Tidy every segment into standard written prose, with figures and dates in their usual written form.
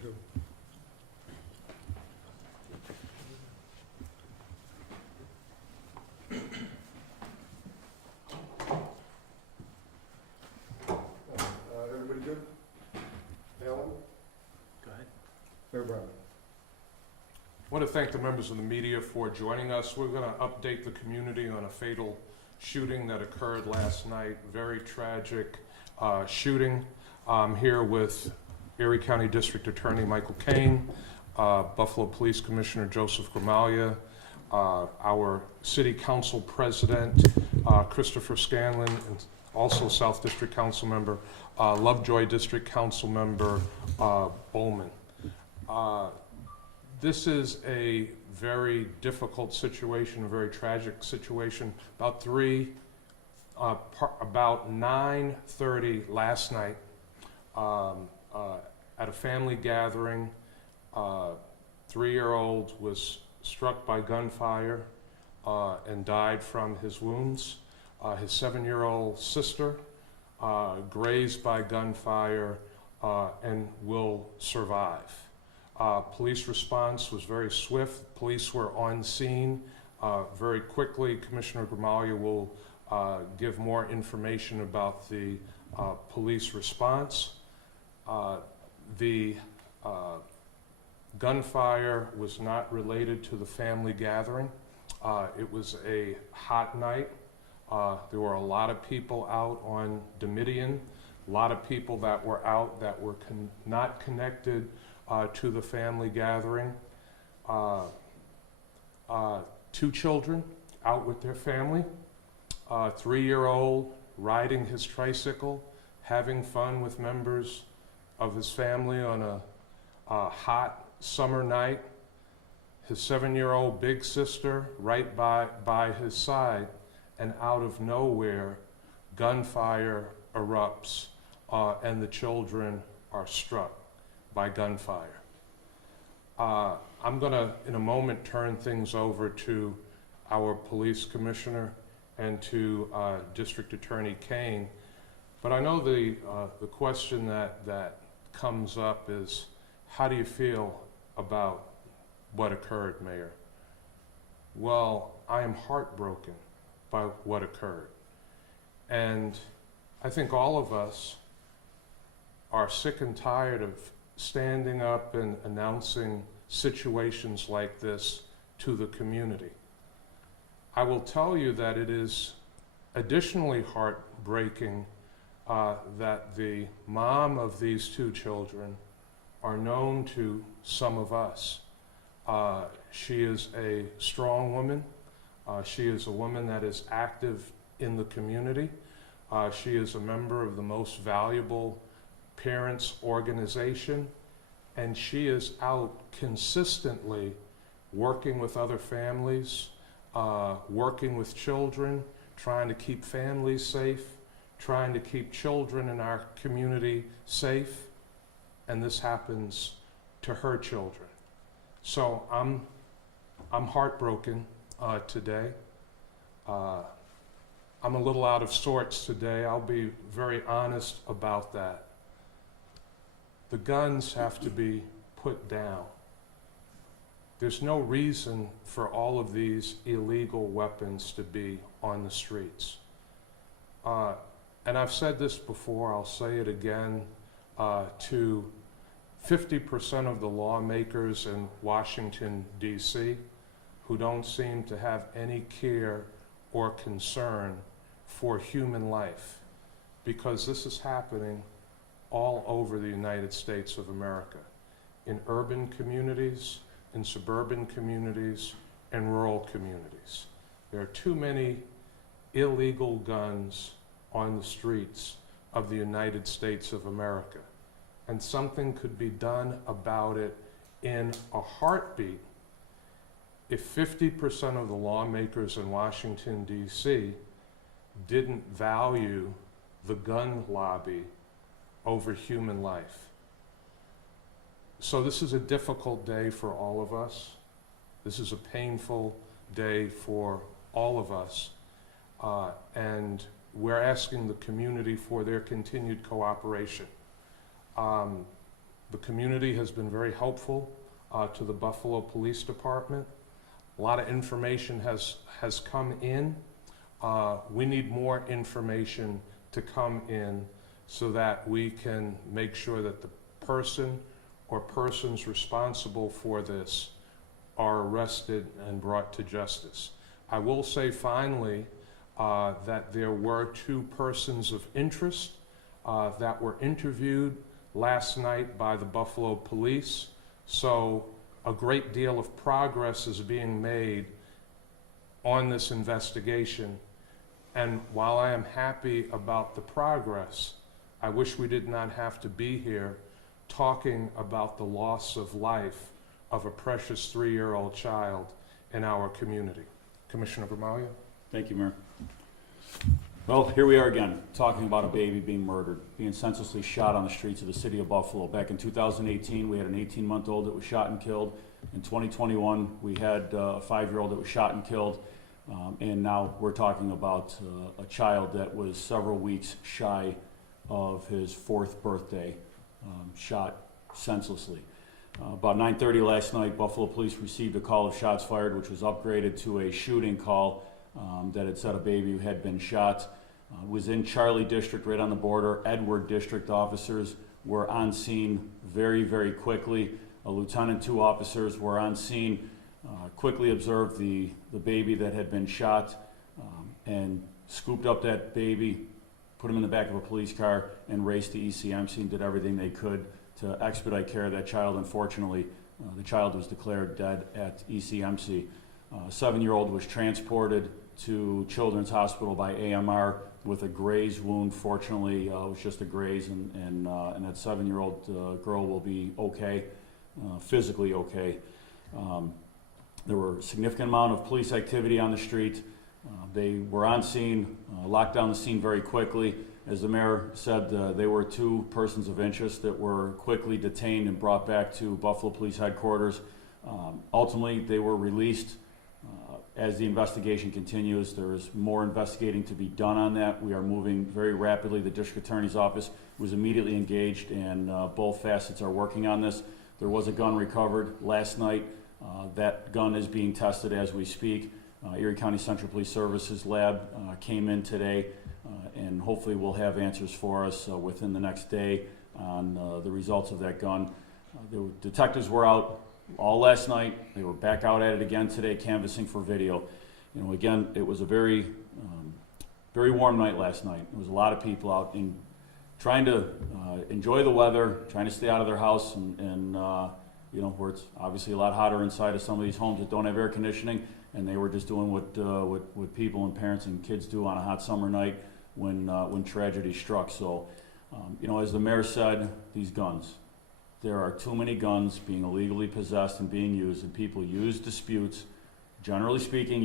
too. Everybody good? Alan? Go ahead. Mayor Brown? I want to thank the members of the media for joining us. We're going to update the community on a fatal shooting that occurred last night. Very tragic shooting. I'm here with Erie County District Attorney Michael Kane, Buffalo Police Commissioner Joseph Gramaglia, our City Council President Christopher Scanlon, and also South District Council Member, Lovejoy District Council Member Bowman. This is a very difficult situation, a very tragic situation. About 9:30 last night, at a family gathering, 3-year-old was struck by gunfire and died from his wounds. His 7-year-old sister grazed by gunfire and will survive. Police response was very swift. Police were on scene very quickly. Commissioner Gramaglia will give more information about the police response. The gunfire was not related to the family gathering. It was a hot night. There were a lot of people out on Domitian, a lot of people that were out that were not connected to the family gathering. 2 children out with their family. 3-year-old riding his tricycle, having fun with members of his family on a hot summer night. His 7-year-old big sister right by his side, and out of nowhere, gunfire erupts, and the children are struck by gunfire. I'm gonna, in a moment, turn things over to our police commissioner and to District Attorney Kane. But I know the question that comes up is, how do you feel about what occurred, Mayor? Well, I am heartbroken by what occurred. And I think all of us are sick and tired of standing up and announcing situations like this to the community. I will tell you that it is additionally heartbreaking that the mom of these 2 children are known to some of us. She is a strong woman. She is a woman that is active in the community. She is a member of the most valuable parents organization, and she is out consistently working with other families, working with children, trying to keep families safe, trying to keep children in our community safe, and this happens to her children. So I'm heartbroken today. I'm a little out of sorts today. I'll be very honest about that. The guns have to be put down. There's no reason for all of these illegal weapons to be on the streets. And I've said this before, I'll say it again, to 50% of the lawmakers in Washington, D.C., who don't seem to have any care or concern for human life, because this is happening all over the United States of America, in urban communities, in suburban communities, and rural communities. There are too many illegal guns on the streets of the United States of America, and something could be done about it in a heartbeat if 50% of the lawmakers in Washington, D.C. didn't value the gun lobby over human life. So this is a difficult day for all of us. This is a painful day for all of us. And we're asking the community for their continued cooperation. The community has been very helpful to the Buffalo Police Department. A lot of information has come in. We need more information to come in so that we can make sure that the person or persons responsible for this are arrested and brought to justice. I will say finally that there were 2 persons of interest that were interviewed last night by the Buffalo Police. So a great deal of progress is being made on this investigation. And while I am happy about the progress, I wish we did not have to be here talking about the loss of life of a precious 3-year-old child in our community. Commissioner Gramaglia? Thank you, Mayor. Well, here we are again, talking about a baby being murdered, being senselessly shot on the streets of the city of Buffalo. Back in 2018, we had an 18-month-old that was shot and killed. In 2021, we had a 5-year-old that was shot and killed. And now we're talking about a child that was several weeks shy of his 4th birthday, shot senselessly. About 9:30 last night, Buffalo Police received a call of shots fired, which was upgraded to a shooting call that had said a baby had been shot. It was in Charlie District, right on the border. Edward District officers were on scene very, very quickly. A lieutenant, 2 officers were on scene, quickly observed the baby that had been shot, and scooped up that baby, put him in the back of a police car, and raced to ECMC and did everything they could to expedite care of that child. Unfortunately, the child was declared dead at ECMC. A 7-year-old was transported to Children's Hospital by AMR with a graze wound. Fortunately, it was just a graze, and that 7-year-old girl will be okay, physically okay. There were a significant amount of police activity on the street. They were on scene, locked down the scene very quickly. As the mayor said, they were 2 persons of interest that were quickly detained and brought back to Buffalo Police Headquarters. Ultimately, they were released. As the investigation continues, there is more investigating to be done on that. We are moving very rapidly. The District Attorney's Office was immediately engaged, and both facets are working on this. There was a gun recovered last night. That gun is being tested as we speak. Erie County Central Police Services Lab came in today, and hopefully will have answers for us within the next day on the results of that gun. The detectives were out all last night. They were back out at it again today, canvassing for video. You know, again, it was a very, very warm night last night. There was a lot of people out trying to enjoy the weather, trying to stay out of their house, and you know, where it's obviously a lot hotter inside of some of these homes that don't have air conditioning, and they were just doing what people and parents and kids do on a hot summer night when tragedy struck. So, you know, as the mayor said, these guns. There are too many guns being illegally possessed and being used, and people use disputes, generally speaking,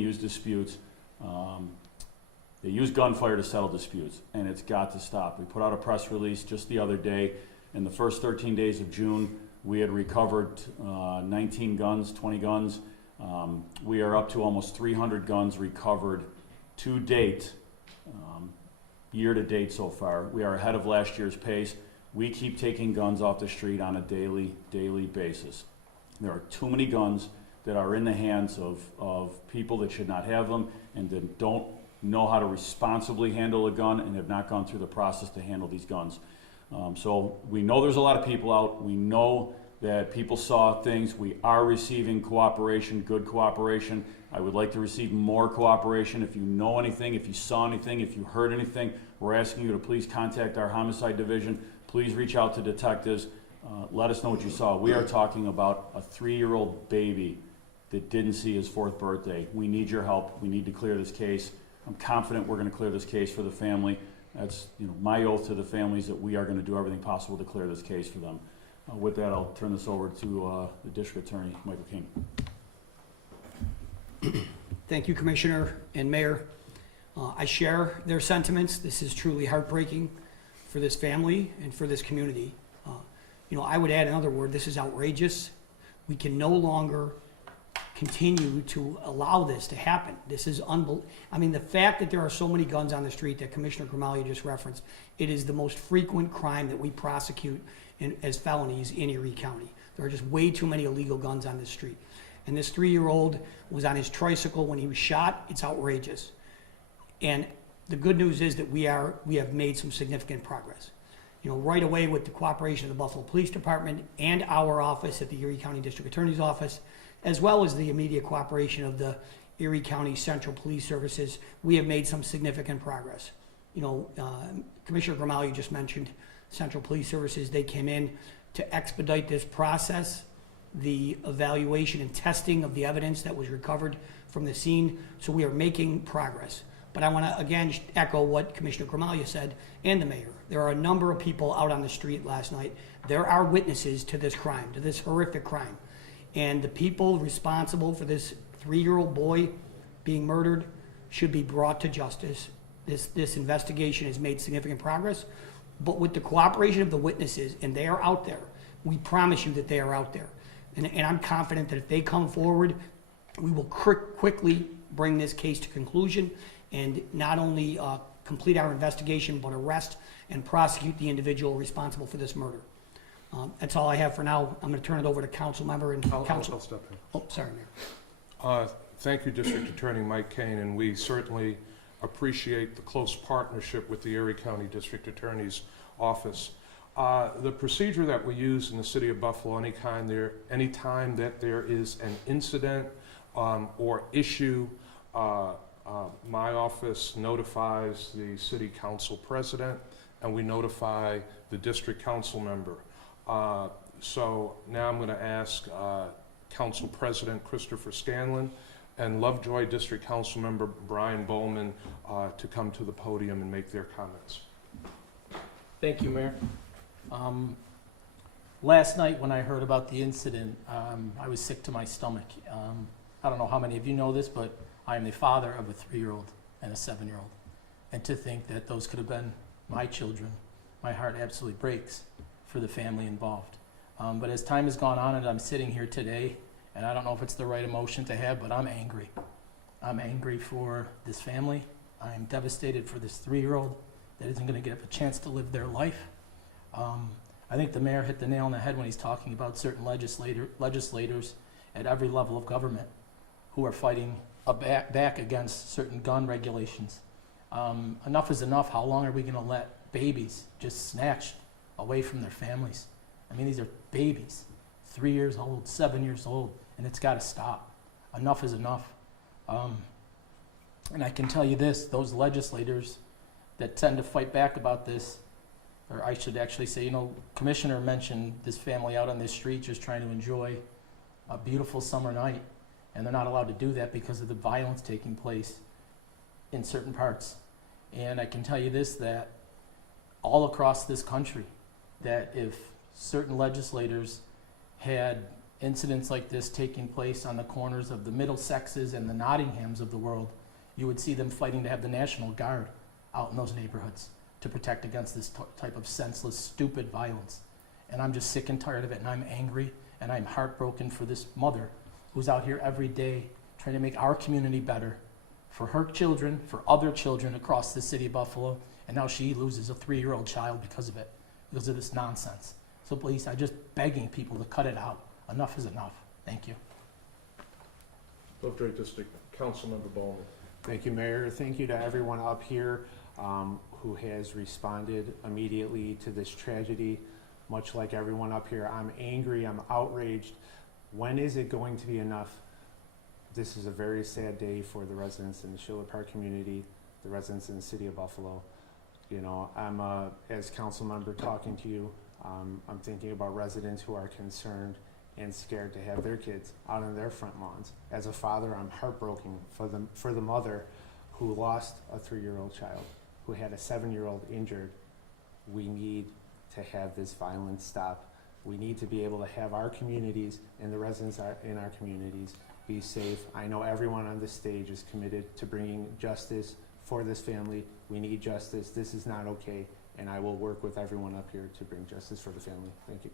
they use gunfire to settle disputes, and it's got to stop. We put out a press release just the other day. In the first 13 days of June, we had recovered 19 guns, 20 guns. We are up to almost 300 guns recovered to date, year to date so far. We are ahead of last year's pace. We keep taking guns off the street on a daily basis. There are too many guns that are in the hands of people that should not have them and that don't know how to responsibly handle a gun and have not gone through the process to handle these guns. So we know there's a lot of people out. We know that people saw things. We are receiving cooperation, good cooperation. I would like to receive more cooperation. If you know anything, if you saw anything, if you heard anything, we're asking you to please contact our homicide division. Please reach out to detectives. Let us know what you saw. We are talking about a 3-year-old baby that didn't see his 4th birthday. We need your help. We need to clear this case. I'm confident we're going to clear this case for the family. That's, you know, my oath to the families that we are going to do everything possible to clear this case for them. With that, I'll turn this over to the District Attorney, Michael King. Thank you, Commissioner and Mayor. I share their sentiments. This is truly heartbreaking for this family and for this community. You know, I would add another word. This is outrageous. We can no longer continue to allow this to happen. This is unbelievable. I mean, the fact that there are so many guns on the street that Commissioner Gramaglia just referenced, it is the most frequent crime that we prosecute as felonies in Erie County. There are just way too many illegal guns on this street. And this 3-year-old was on his tricycle when he was shot. It's outrageous. And the good news is that we have made some significant progress. You know, right away with the cooperation of the Buffalo Police Department and our office at the Erie County District Attorney's Office, as well as the immediate cooperation of the Erie County Central Police Services, we have made some significant progress. You know, Commissioner Grimaldi just mentioned Central Police Services. They came in to expedite this process, the evaluation and testing of the evidence that was recovered from the scene. So we are making progress. But I want to again echo what Commissioner Grimaldi said and the mayor. There are a number of people out on the street last night. There are witnesses to this crime, to this horrific crime. And the people responsible for this 3-year-old boy being murdered should be brought to justice. This investigation has made significant progress, but with the cooperation of the witnesses, and they are out there, we promise you that they are out there. And I'm confident that if they come forward, we will quickly bring this case to conclusion and not only complete our investigation, but arrest and prosecute the individual responsible for this murder. That's all I have for now. I'm going to turn it over to council member and council. I'll step in. Oh, sorry, Mayor. Thank you, District Attorney Mike Kane, and we certainly appreciate the close partnership with the Erie County District Attorney's Office. The procedure that we use in the city of Buffalo, anytime that there is an incident or issue, my office notifies the city council president, and we notify the district council member. So now I'm going to ask Council President Christopher Scanlon and Lovejoy District Council Member Brian Bowman to come to the podium and make their comments. Thank you, Mayor. Last night when I heard about the incident, I was sick to my stomach. I don't know how many of you know this, but I am the father of a 3-year-old and a 7-year-old. And to think that those could have been my children, my heart absolutely breaks for the family involved. But as time has gone on and I'm sitting here today, and I don't know if it's the right emotion to have, but I'm angry. I'm angry for this family. I'm devastated for this 3-year-old that isn't going to get a chance to live their life. I think the mayor hit the nail on the head when he's talking about certain legislators at every level of government who are fighting back against certain gun regulations. Enough is enough. How long are we going to let babies just snatched away from their families? I mean, these are babies, 3 years old, 7 years old, and it's got to stop. Enough is enough. And I can tell you this, those legislators that tend to fight back about this, or I should actually say, you know, Commissioner mentioned this family out on this street just trying to enjoy a beautiful summer night, and they're not allowed to do that because of the violence taking place in certain parts. And I can tell you this, that all across this country, that if certain legislators had incidents like this taking place on the corners of the Middlesexes and the Nottinghams of the world, you would see them fighting to have the National Guard out in those neighborhoods to protect against this type of senseless, stupid violence. And I'm just sick and tired of it, and I'm angry, and I'm heartbroken for this mother who's out here every day trying to make our community better for her children, for other children across the city of Buffalo, and now she loses a 3-year-old child because of it, because of this nonsense. So please, I'm just begging people to cut it out. Enough is enough. Thank you. Lovejoy District Council Member Bowman. Thank you, Mayor. Thank you to everyone up here who has responded immediately to this tragedy. Much like everyone up here, I'm angry, I'm outraged. When is it going to be enough? This is a very sad day for the residents in the Schiller Park community, the residents in the city of Buffalo. You know, I'm as council member talking to you, I'm thinking about residents who are concerned and scared to have their kids out on their front lawns. As a father, I'm heartbroken for the mother who lost a 3-year-old child, who had a 7-year-old injured. We need to have this violence stop. We need to be able to have our communities and the residents in our communities be safe. I know everyone on this stage is committed to bringing justice for this family. We need justice. This is not okay, and I will work with everyone up here to bring justice for the family. Thank you.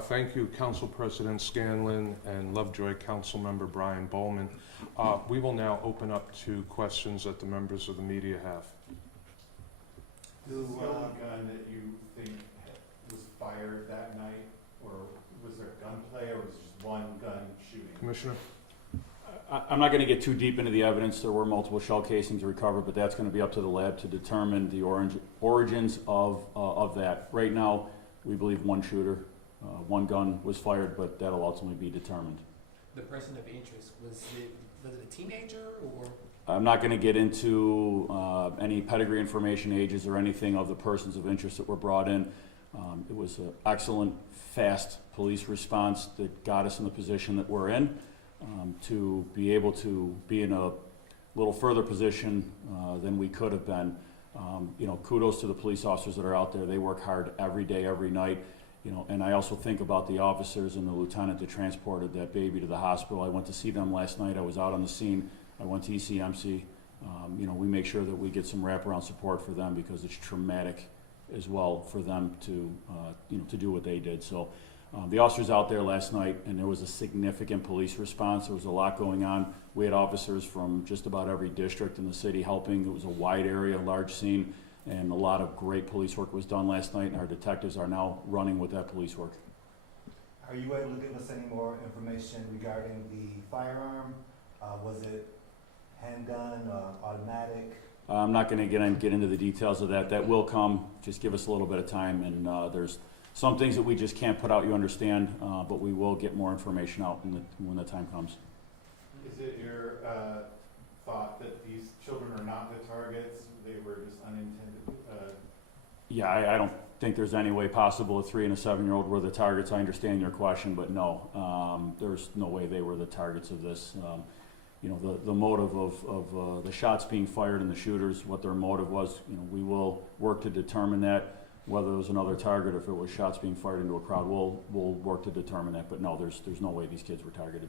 Thank you, Council President Scanlon and Lovejoy Council Member Brian Bowman. We will now open up to questions that the members of the media have. This is one gun that you think Commissioner? I'm not going to get too deep into the evidence. There were multiple shell casings recovered, but that's going to be up to the lab to determine the origins of that. Right now, we believe one shooter, one gun was fired, but that'll ultimately be determined. The person of interest, was it a teenager or? I'm not going to get into any pedigree information, ages, or anything of the persons of interest that were brought in. It was an excellent, fast police response that got us in the position that we're in. To be able to be in a little further position than we could have been. You know, kudos to the police officers that are out there. They work hard every day, every night. You know, and I also think about the officers and the lieutenant that transported that baby to the hospital. I went to see them last night. I was out on the scene. I went to ECMC. You know, we make sure that we get some wraparound support for them because it's traumatic as well for them to, you know, to do what they did. So the officers out there last night, and there was a significant police response. There was a lot going on. We had officers from just about every district in the city helping. It was a wide area, large scene, and a lot of great police work was done last night, and our detectives are now running with that police work. Are you able to give us any more information regarding the firearm? Was it handgun, automatic? I'm not going to get into the details of that. That will come. Just give us a little bit of time, and there's some things that we just can't put out, you understand, but we will get more information out when the time comes. Is it your thought that these children are not the targets, they were just unintended? Yeah, I don't think there's any way possible a 3 and a 7-year-old were the targets. I understand your question, but no, there's no way they were the targets of this. You know, the motive of the shots being fired and the shooters, what their motive was, you know, we will work to determine that. Whether it was another target or if it was shots being fired into a crowd, we'll work to determine that. But no, there's no way these kids were targeted.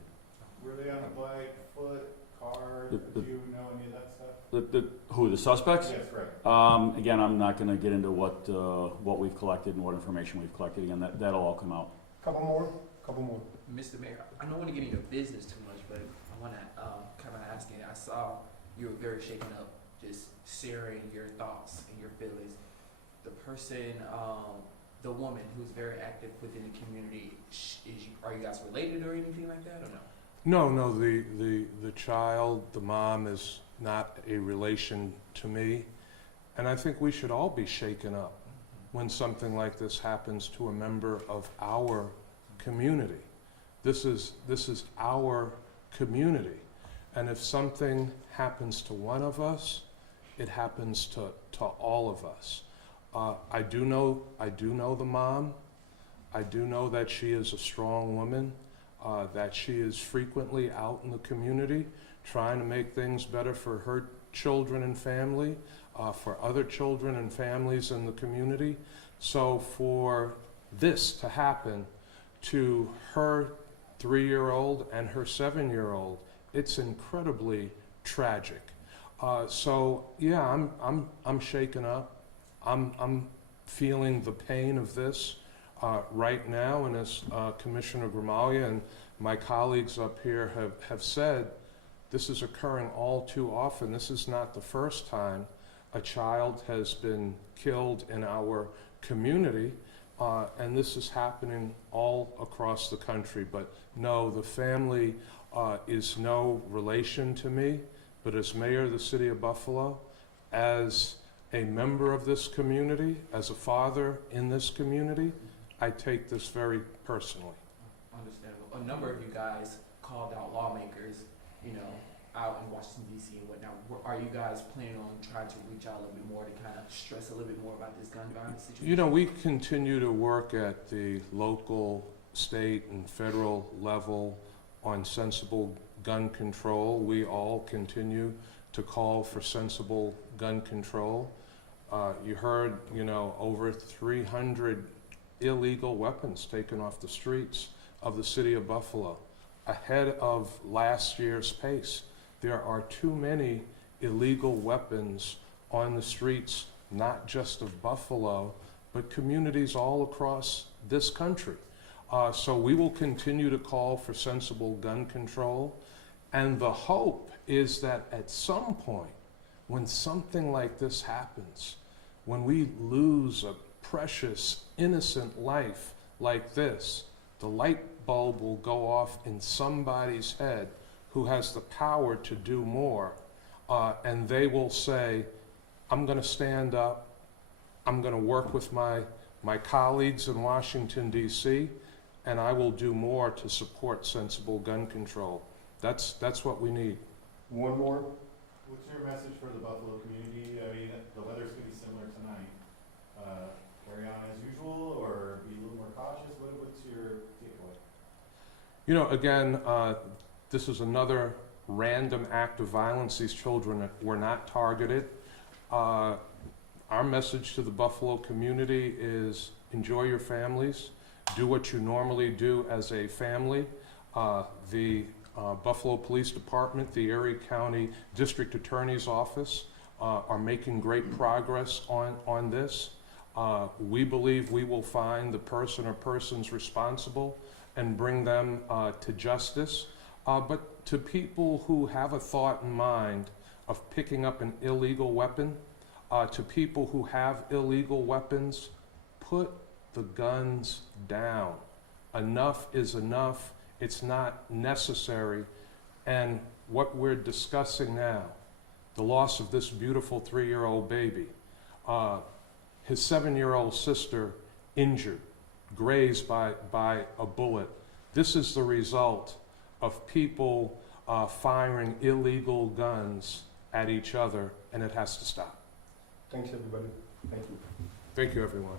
Were they on a bike, foot, car? Do you know any of that stuff? Who, the suspects? Yes, right. Again, I'm not going to get into what we've collected and what information we've collected. Again, that'll all come out. Couple more. Mr. Mayor, I don't want to get into your business too much, but I want to kind of ask you. I saw you were very shaken up, just sharing your thoughts and your feelings. The person, the woman who's very active within the community, are you guys related or anything like that, or no? No, the child, the mom is not a relation to me. And I think we should all be shaken up when something like this happens to a member of our community. This is our community. And if something happens to one of us, it happens to all of us. I do know the mom. I do know that she is a strong woman, that she is frequently out in the community trying to make things better for her children and family, for other children and families in the community. So for this to happen to her 3-year-old and her 7-year-old, it's incredibly tragic. So yeah, I'm shaken up. I'm feeling the pain of this right now, and as Commissioner Gramaglia and my colleagues up here have said, this is occurring all too often. This is not the first time a child has been killed in our community, and this is happening all across the country. But no, the family is no relation to me, but as mayor of the city of Buffalo, as a member of this community, as a father in this community, I take this very personally. Understandable. A number of you guys called out lawmakers, you know, out in Washington, D.C. and whatnot. Are you guys planning on trying to reach out a little bit more to kind of stress a little bit more about this gun violence situation? You know, we continue to work at the local, state, and federal level on sensible gun control. We all continue to call for sensible gun control. You heard, you know, over 300 illegal weapons taken off the streets of the city of Buffalo, ahead of last year's pace. There are too many illegal weapons on the streets, not just of Buffalo, but communities all across this country. So we will continue to call for sensible gun control. And the hope is that at some point, when something like this happens, when we lose a precious, innocent life like this, the light bulb will go off in somebody's head who has the power to do more, and they will say, I'm going to stand up, I'm going to work with my colleagues in Washington, D.C., and I will do more to support sensible gun control. That's what we need. One more. What's your message for the Buffalo community? I mean, the weather's gonna be similar tonight. Carry on as usual, or be a little more cautious? What's your takeaway? You know, again, this is another random act of violence. These children were not targeted. Our message to the Buffalo community is enjoy your families, do what you normally do as a family. The Buffalo Police Department, the Erie County District Attorney's Office are making great progress on this. We believe we will find the person or persons responsible and bring them to justice. But to people who have a thought in mind of picking up an illegal weapon, to people who have illegal weapons, put the guns down. Enough is enough. It's not necessary. And what we're discussing now, the loss of this beautiful 3-year-old baby, his 7-year-old sister injured, grazed by a bullet. This is the result of people firing illegal guns at each other, and it has to stop. Thanks, everybody. Thank you. Thank you, everyone.